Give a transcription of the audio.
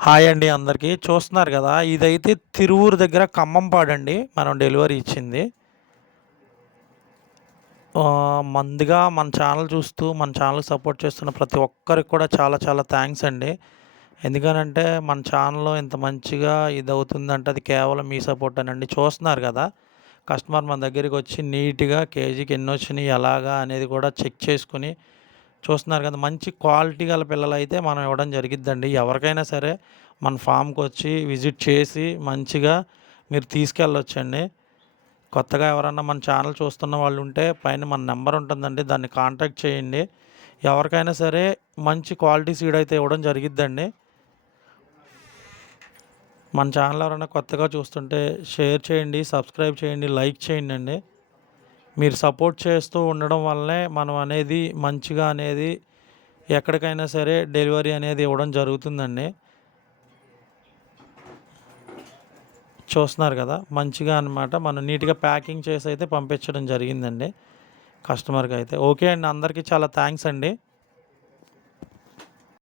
Hi అండి అందరికీ. చూస్తున్నారు గదా! ఇదైతే తిరువూరు దగ్గర ఖమ్మంపాడండి మనం డెలివరీ ఇచ్చింది. ముందుగా మన ఛానల్ చూస్తూ, మన ఛానల్‌కి సపోర్ట్ చేస్తున్న ప్రతి ఒక్కరికి కూడా చాలా చాలా థాంక్స్ అండి. ఎందుకనంటే మన ఛానల్ ఇంత మంచిగా ఇదవుతుందంటే అది కేవలం మీ సపోర్టేనండి. చూస్తున్నారు గదా! కస్టమర్ మన దగ్గరికొచ్చి నీట్‌గా కేజీకి ఎన్నొచ్చినియి, ఎలాగా అనేది కూడా చెక్ చేసుకొని చూస్తున్నారు కదా! మంచి క్వాలిటీ గల పిల్లలైతే మనం ఇవ్వడం జరిగిద్దండి. ఎవరికైనా సరే మన ఫామ్‌కొచ్చి విజిట్ చేసి మంచిగా మీరు తీసుకెళ్ళొచ్చండి. కొత్తగా ఎవరన్నా మన ఛానల్ చూస్తున్న వాళ్ళుంటే పైన మన నంబర్ ఉంటుందండి. దాన్ని కాంటాక్ట్ చేయండి. ఎవరికైనా సరే మంచి క్వాలిటీ సీడ్ అయితే ఇవ్వడం జరిగిద్దండి. మన ఛానల్ ఎవరైనా కొత్తగా చూస్తుంటే షేర్ చేయండి, సబ్స్క్రైబ్ చేయండి, లైక్ చేయండండి. మీరు సపోర్ట్ చేస్తూ ఉండడం వల్లనే మనం అనేది మంచిగా అనేది ఎక్కడికైనా సరే డెలివరీ అనేది ఇవ్వడం జరుగుతుందండి. చూస్తున్నారు కదా! మంచిగా అనమాట మనం నీట్‌గా ప్యాకింగ్ చేసి అయితే పంపించడం జరిగిందండి కస్టమర్‌కైతే. ఓకే అండి. అందరికీ చాలా థాంక్స్ అండి.